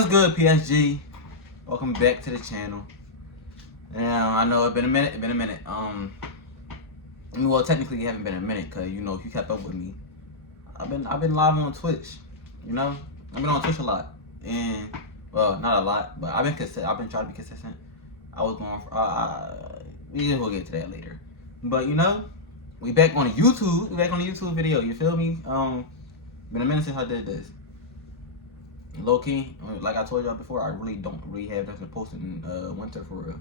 What's good, PSG? Welcome back to the channel. Now I know it's been a minute. Well, technically it haven't been a minute because if you kept up with me, I've been live on Twitch. I've been on Twitch a lot, and well, not a lot, but I've been trying to be consistent. I was going for we'll get to that later. But we back on YouTube. We back on the YouTube video. You feel me? Been a minute since I did this. Low key, like I told y'all before, I really don't have nothing to post in winter for real.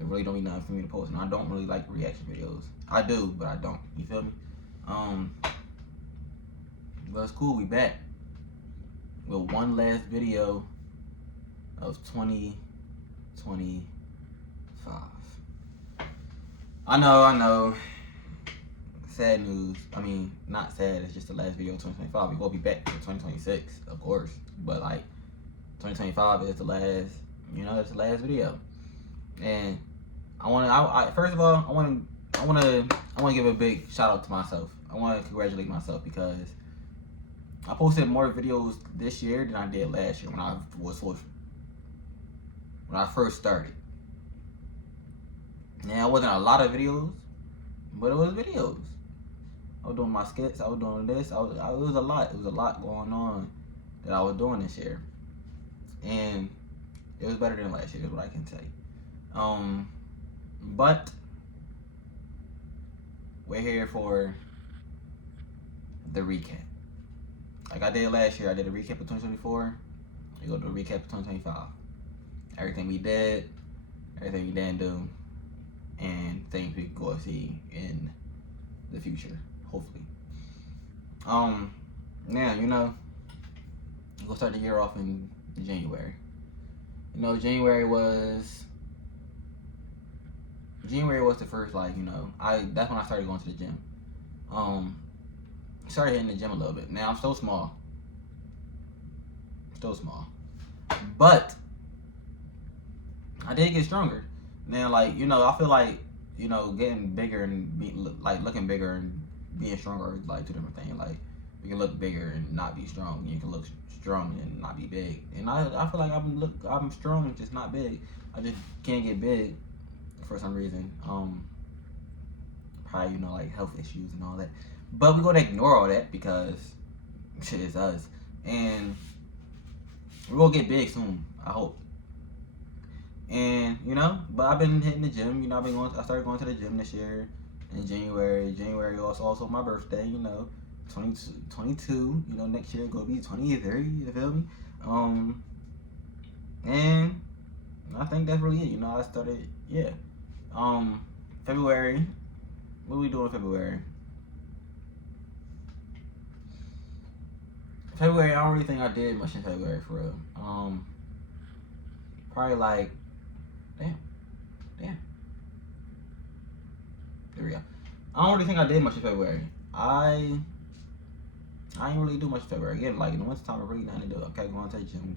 It really don't be nothing for me to post, and I don't really like reaction videos. I do, but I don't. You feel me? But it's cool. We back with one last video of 2025. I know. Sad news. I mean, not sad. It's just the last video of 2025. We gonna be back to 2026, of course. But like, 2025 is the last. It's the last video. And first of all, I want to give a big shout out to myself. I want to congratulate myself because I posted more videos this year than I did last year when I first started. Now, it wasn't a lot of videos, but it was videos. I was doing my skits. I was doing this. It was a lot. It was a lot going on that I was doing this year, and it was better than last year. Is what I can say. But we're here for the recap. Like I did last year, I did a recap of 2024. We go to a recap of 2025. Everything we did, everything we didn't do, and things we can go see in the future, hopefully. Now, we'll start the year off in January. January was the first, that's when I started going to the gym. Started hitting the gym a little bit. Now I'm still small. But I did get stronger. Now, I feel like, getting bigger and looking bigger and being stronger is two different things. Like, you can look bigger and not be strong. You can look strong and not be big. And I feel like I'm strong, just not big. I just can't get big for some reason. Probably, health issues and all that. But we're going to ignore all that because shit is us. And we're going to get big soon, I hope. And, but I've been hitting the gym. I started going to the gym this year in January. January also my birthday, 22. Next year going to be 23, you feel me? And I think that's really it. I started, February. What are we doing in February? February, I don't really think I did much in February for real. Probably damn. There we go. I don't really think I did much in February. I ain't really do much in February. Again, in the winter time, I really nothing to do. I kept going to the gym.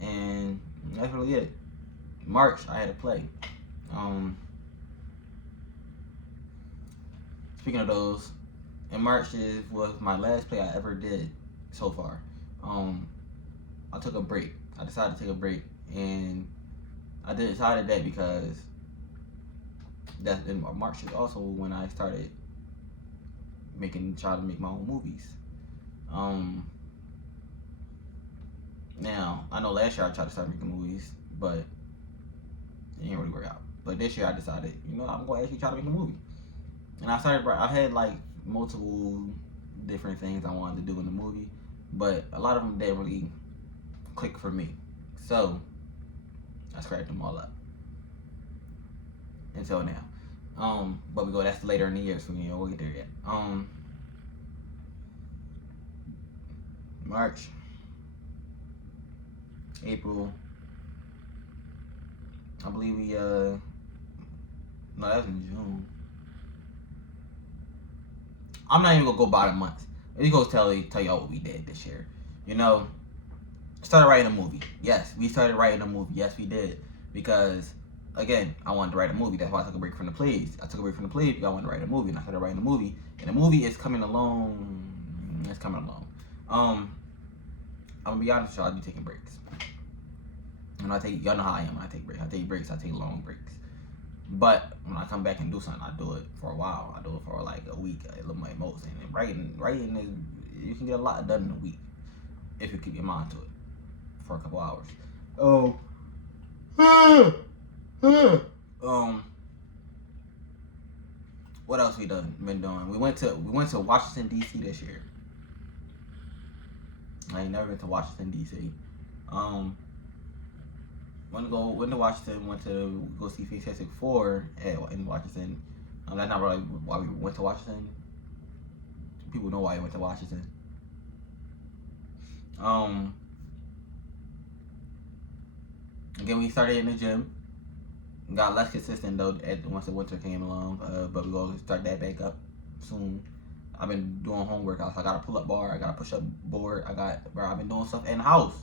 And that's really it. March, I had to play. Speaking of those, in March was my last play I ever did so far. I took a break. I decided to take a break, and I decided that because March is also when I started trying to make my own movies. Now I know last year I tried to start making movies, but it didn't really work out. But this year I decided, I'm going to actually try to make a movie. And I had multiple different things I wanted to do in the movie, but a lot of them didn't really click for me. So I scrapped them all up until now. But that's later in the year, so we'll get there yet. March, April, I believe no, that was in June. I'm not even gonna go by the months. We go tell y'all what we did this year. Started writing a movie. Yes, we started writing a movie. Yes, we did. Because, again, I wanted to write a movie. That's why I took a break from the plays. I took a break from the plays because I wanted to write a movie. And I started writing a movie. And the movie is coming along. It's coming along. I'm gonna be honest with y'all, I be taking breaks. And y'all know how I am when I take breaks. I take breaks, I take long breaks. But when I come back and do something, I do it for a while. I do it for like a week, a little more most. And writing is, you can get a lot done in a week if you keep your mind to it for a couple hours. What else we been doing? We went to Washington D.C. this year. I ain't never been to Washington D.C. Went to Washington. Went to go see Fantastic Four in Washington. That's not really why we went to Washington. People know why we went to Washington. Again, we started in the gym. Got less consistent though once the winter came along, but we gonna start that back up soon. I've been doing home workouts. I got a pull-up bar. I got a push-up board. I've been doing stuff in the house.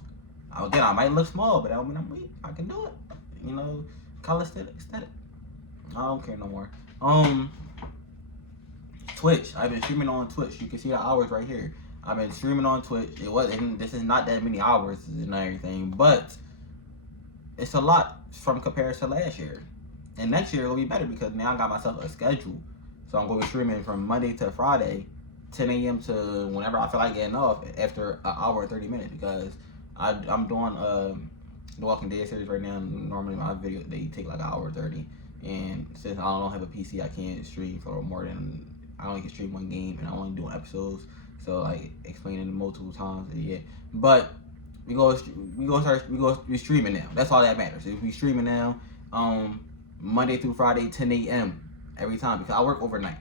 Again, I might look small, but I'm weak. I can do it. You know, calisthenics. I don't care no more. Twitch. I've been streaming on Twitch. You can see the hours right here. I've been streaming on Twitch. This is not that many hours and everything, but it's a lot from compared to last year. And next year it'll be better because now I got myself a schedule. So I'm going to be streaming from Monday to Friday, 10 a.m. to whenever I feel like getting off after an hour and 30 minutes because I'm doing the Walking Dead series right now. Normally my video, they take like an hour 30. And since I don't have a PC, I can't stream for more than, I only can stream one game and I'm only doing episodes. So like explaining it multiple times. Yeah. But we be streaming now. That's all that matters. We streaming now, Monday through Friday, 10 a.m. every time because I work overnight.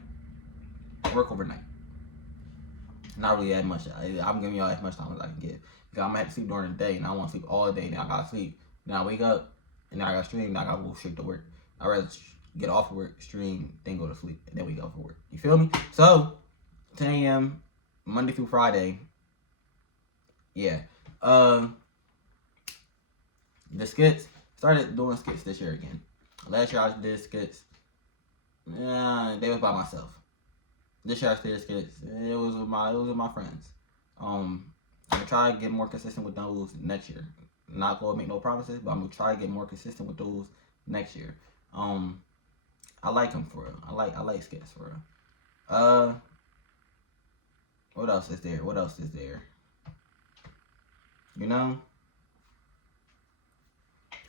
Not really that much. I'm giving y'all as much time as I can get because I'm gonna have to sleep during the day and I want to sleep all day. Now I gotta sleep. Then I wake up and then I gotta stream. Now I gotta go straight to work. I'd rather get off of work, stream, then go to sleep, and then wake up for work. You feel me? So 10 a.m. Monday through Friday. Yeah. The skits, started doing skits this year again. Last year I did skits. They was by myself. This year I did skits. It was with my friends. I'm gonna try to get more consistent with those next year. Not gonna make no promises, but I'm gonna try to get more consistent with those next year. I like them for real. I like skits for real. What else is there? You know?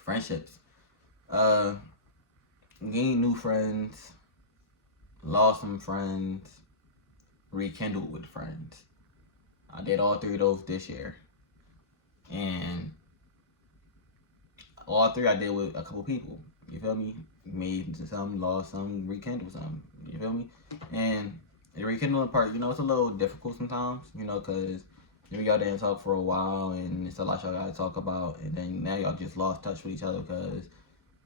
Friendships. Gained new friends. Lost some friends. Rekindled with friends. I did all three of those this year. And all three I did with a couple people. You feel me? Made some, lost some, rekindled some. You feel me? And the rekindling part, you know, it's a little difficult sometimes, you know, because maybe y'all didn't talk for a while and it's a lot y'all gotta talk about, and then now y'all just lost touch with each other because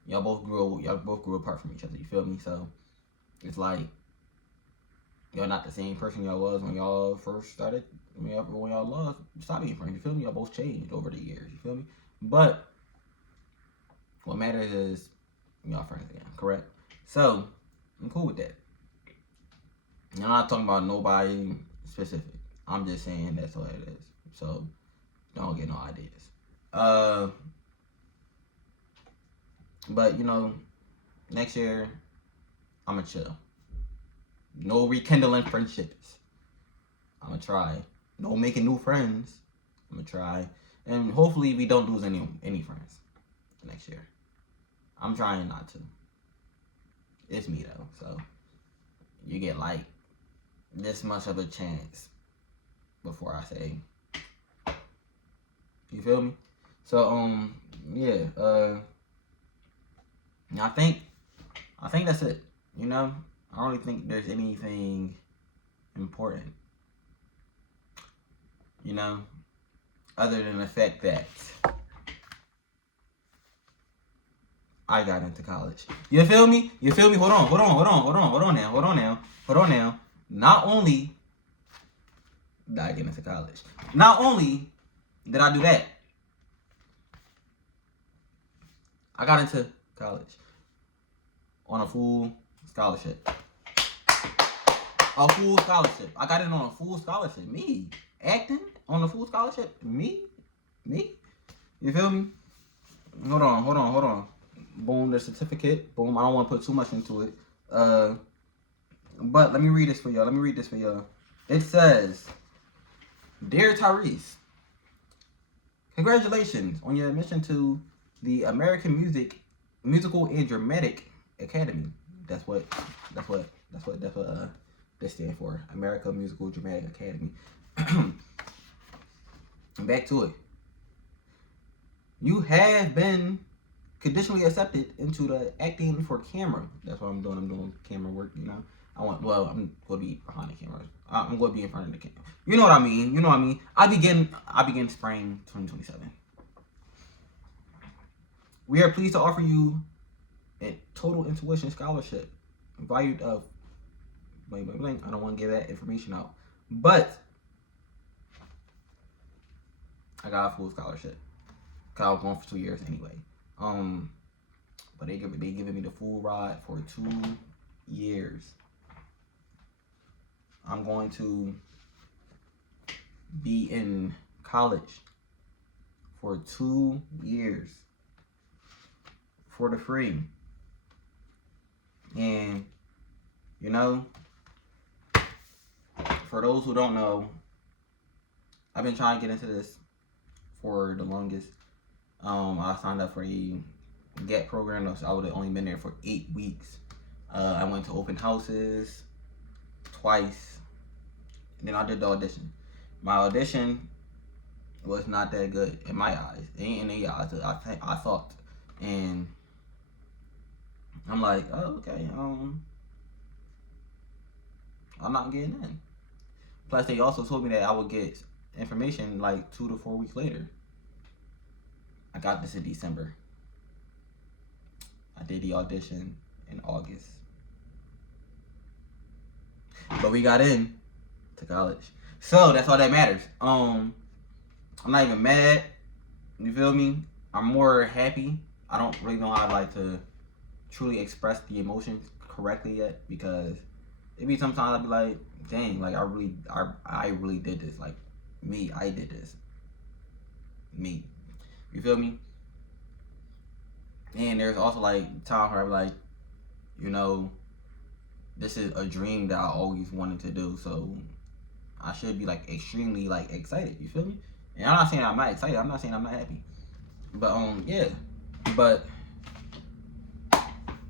y'all both grew apart from each other. You feel me? So it's like y'all not the same person y'all was when y'all first started. When y'all stopped being friends. You feel me? Y'all both changed over the years. You feel me? But what matters is y'all friends again. Correct? So I'm cool with that. I'm not talking about nobody specific. I'm just saying that's what it is. So don't get no ideas. But you know, next year I'ma chill. No rekindling friendships. I'ma try. No making new friends. I'ma try. And hopefully we don't lose any friends next year. I'm trying not to. It's me though, so you get like this much of a chance before I say. You feel me? So yeah, I think that's it. You know, I don't really think there's anything important. You know, other than the fact that I got into college. You feel me? Hold on now. Not only did I get into college, not only did I do that, I got into college on a full scholarship. A full scholarship. I got in on a full scholarship. Me acting on a full scholarship. Me Me? You feel me? Hold on. Boom, the certificate. Boom. I don't want to put too much into it. But let me read this for y'all. It says, "Dear Tyrese, congratulations on your admission to the American Musical and Dramatic Academy." That's what this stands for. American Musical Dramatic Academy. Back to it. You have been conditionally accepted into the acting for camera. That's what I'm doing. I'm doing camera work, you know. I'm going to be behind the camera. I'm going to be in front of the camera. You know what I mean. I begin spring 2027. We are pleased to offer you a total intuition scholarship valued of blank. I don't want to give that information out, but I got a full scholarship. Cause I was going for 2 years anyway. But they giving me the full ride for 2 years. I'm going to be in college for 2 years for the free. And you know, for those who don't know, I've been trying to get into this for the longest. I signed up for a GAP program, so I would have only been there for 8 weeks. I went to open houses twice, and then I did the audition. My audition was not that good in my eyes. In their eyes, I thought, and I'm like, oh, okay, I'm not getting in. Plus, they also told me that I would get information like 2 to 4 weeks later. I got this in December. I did the audition in August. But we got in to college. So that's all that matters. I'm not even mad. You feel me? I'm more happy. I don't really know how I like to truly express the emotions correctly yet, because it be sometimes I'd be like, dang, like I really did this. Like me, I did this. Me. You feel me? And there's also like times where I'm like, you know, this is a dream that I always wanted to do, so I should be like extremely like excited. You feel me? And I'm not saying I'm not excited. I'm not saying I'm not happy. But yeah. But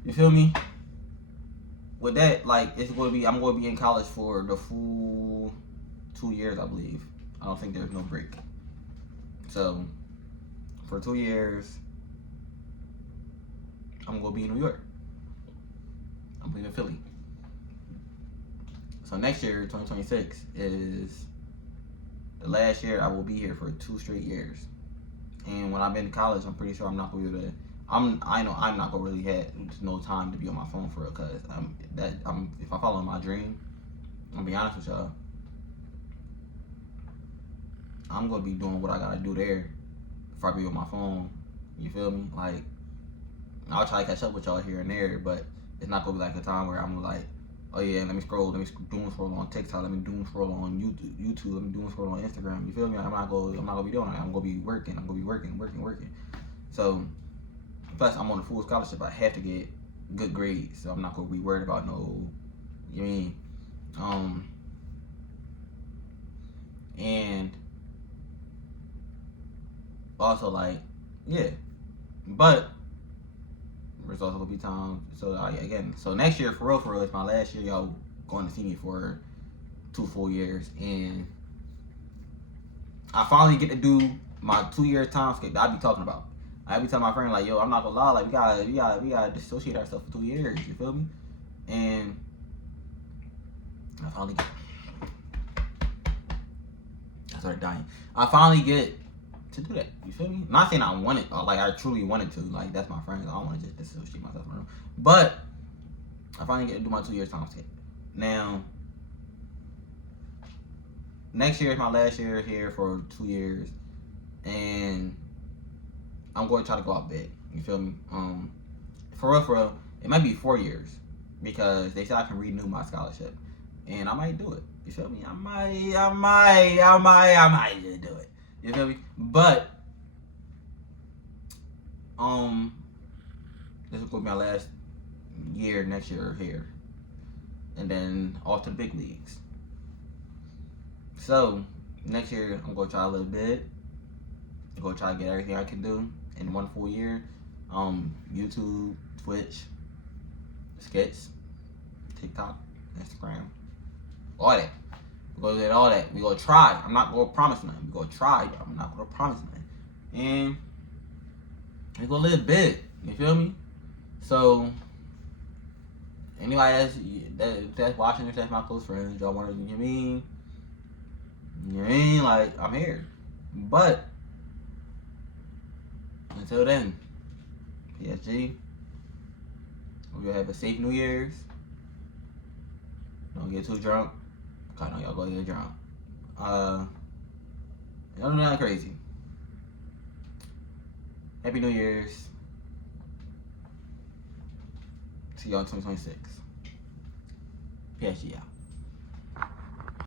you feel me? With that, like I'm going to be in college for the full 2 years, I believe. I don't think there's no break. So for 2 years, I'm going to be in New York. I'm going to be in Philly. So next year, 2026, is the last year I will be here for 2 straight years. And when I've been to college, I'm pretty sure I'm not going to be able to. I know I'm not gonna really have no time to be on my phone for it, cause if I follow my dream, I'm gonna be honest with y'all, I'm gonna be doing what I gotta do there if I be on my phone. You feel me? Like I'll try to catch up with y'all here and there, but it's not gonna be like a time where I'm like, oh yeah, let me doom scroll on TikTok, let me doom scroll on YouTube, let me doom scroll on Instagram. You feel me? I'm not gonna be doing that. I'm gonna be working. Working. So plus, I'm on a full scholarship. I have to get good grades, so I'm not gonna be worried about no. You mean, and also like, yeah, but there's also gonna be time. So next year, for real, it's my last year. Y'all going to see me for 2 full years, and I finally get to do my 2 year time skip that I be talking about. I be telling my friend like, yo, I'm not gonna lie, like we gotta dissociate ourselves for 2 years. You feel me? And I started dying. I finally get to do that. You feel me? Not saying I want it, or like I truly wanted to. Like that's my friend. I don't want to just dissociate myself from them. But I finally get to do my 2 years time skip. Now, next year is my last year here for 2 years, and I'm going to try to go out big. You feel me? For real, it might be 4 years because they said I can renew my scholarship, and I might do it. You feel me? I might just do it. You feel me? But this is gonna be my last year next year here, and then off to the big leagues. So next year I'm gonna try a little bit. I'm gonna try to get everything I can do in 1 full year. YouTube, Twitch, skits, TikTok, Instagram, all that. We're gonna get all that. We're gonna try. I'm not gonna promise nothing. We're gonna try, but I'm not gonna promise nothing. And we're gonna live big. You feel me? So anybody that's watching this, that's my close friends, y'all wanna, you know what I mean? You know what I mean? Like, I'm here. But until then, PSG, hope y'all have a safe New Year's. Don't get too drunk. I know y'all gonna get drunk. Y'all do nothing crazy. Happy New Year's. See y'all in 2026. PSG out.